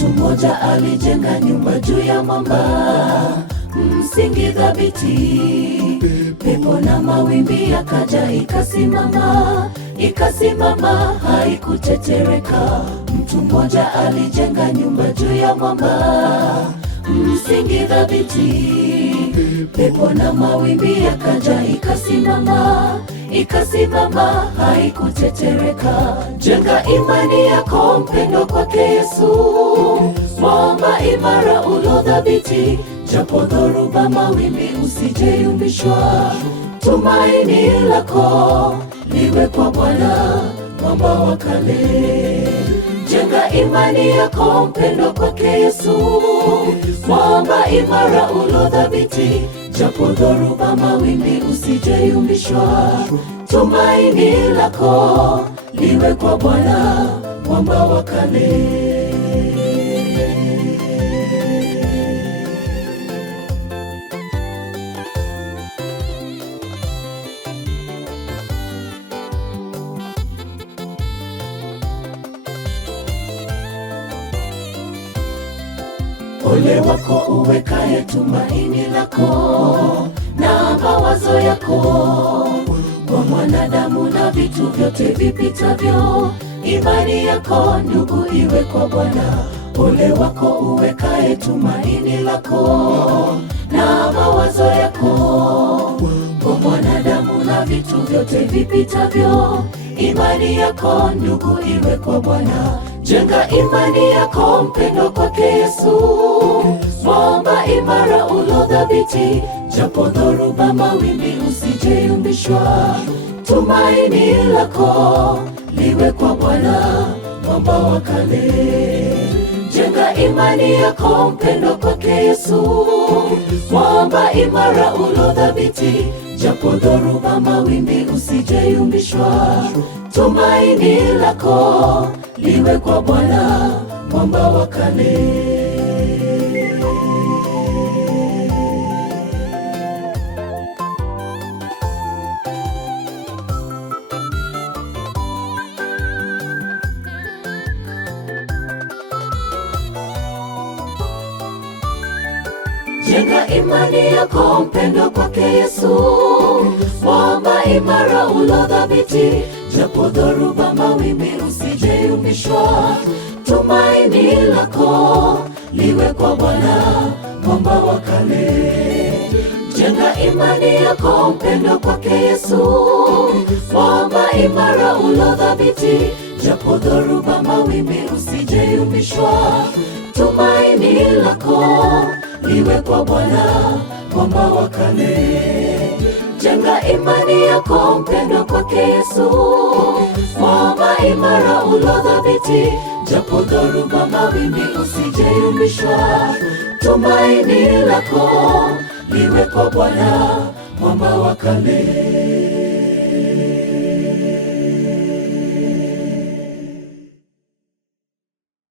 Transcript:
Mtu mmoja alijenga nyumba juu ya mwamba, msingi thabiti. Pepo na mawimbi yakaja, ikasimama, haikutetereka. Mtu mmoja alijenga nyumba juu ya mwamba, msingi thabiti. Pepo na mawimbi yakaja, ikasimama, haikutetereka. Jenga imani yako mpendo kwake Yesu, mwamba imara ulo thabiti. Japo dhoruba mawimbi usijeyumbishwa, tumaini lako liwe kwa Bwana, mwamba wa kale. Jenga imani yako mpendo kwake Yesu, mwamba imara ulo thabiti. Japo dhoruba mawimbi usijeyumbishwa, tumaini lako liwe kwa Bwana, mwamba wa kale. Ole wako uwekaye tumaini lako na mawazo yako kwa mwanadamu na vitu vyote vipitavyo. Imani yako ndugu iwe kwa Bwana. Ole wako uwekaye tumaini lako na mawazo yako kwa mwanadamu na vitu vyote vipitavyo. Imani yako ndugu iwe kwa Bwana. Jenga imani yako mpendo kwake Yesu, mwamba imara ulo thabiti. Japo dhoruba mawimbi usijeyumbishwa, tumaini lako liwe kwa Bwana, mwamba wa kale. Jenga imani yako mpendo kwake Yesu, mwamba imara ulo thabiti. Japo dhoruba mawimbi usijeyumbishwa, tumaini lako liwe kwa Bwana, mwamba wa kale. Jenga imani yako mpendo kwake Yesu, mwamba imara ulo thabiti. Japo dhoruba mawimbi usijeyumbishwa, tumaini lako liwe kwa Bwana, mwamba wa kale. Jenga imani yako mpendo kwake Yesu, mwamba imara ulo thabiti. Japo dhoruba mawimbi usijeyumbishwa, tumaini lako liwe kwa Bwana, mwamba wa kale. Jenga imani yako mpendo kwake Yesu, mwamba imara ulo thabiti. Japo dhoruba mawimbi usijeyumbishwa, tumaini lako liwe kwa Bwana, mwamba wa kale.